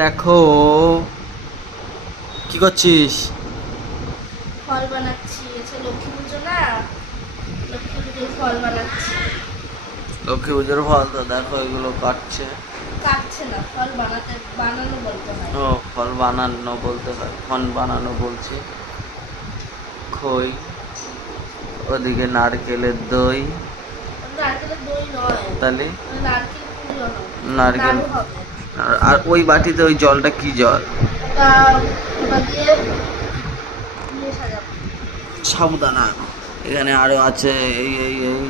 দেখো কি করছিস? ফল বানাচ্ছি। লক্ষ্মী পুজো না, লক্ষ্মী পুজোর ফল বানাচ্ছি। লক্ষ্মী পুজোর ফল তো দেখো এগুলো কাটছে। কাটছে না, ফল বানানো বলতে হয়। ও ফল বানানো বলতে হয়, ফল বানানো বলছি। খই, ওদিকে নারকেলের দই। নারকেলের দই নয়, তাহলে নারকেল পুরিও নয়, নারকেল। নাড়ু হবে। আর ওই বাটিতে ওই জলটা কি জল? ওটা ওটা দিয়ে সাজাবো। সাবুদানা। এখানে আরো আছে, এই এই এই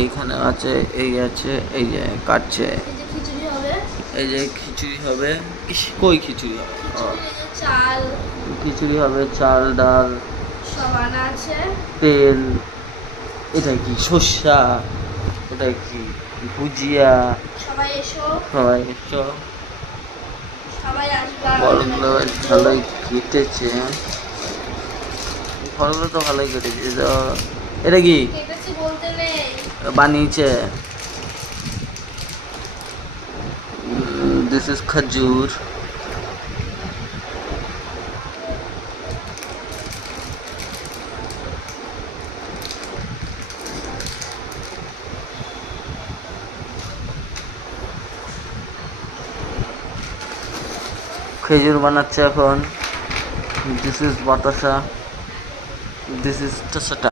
এইখানে আছে, এই আছে, এই যে কাটছে। এই যে খিচুড়ি হবে। এই যে খিচুড়ি হবে। কই খিচুড়ি হবে? ও, খিচুড়ি, এই যে চাল খিচুড়ি হবে, চাল ডাল সব আনা আছে। তেল। এটা কি সর্ষা? এটা কি ভুজিয়া? সবাই এসো, সবাই এসো। সবাই আসবে। ফলগুলো বেশ ভালোই কেটেছে, ফলগুলো তো ভালোই কেটেছে তো। এটা কি কেটেছি বলতে নেই। বানিয়েছে? This is khajur. খেজুর বানাচ্ছে এখন। This is batasa, this is টাসাটা।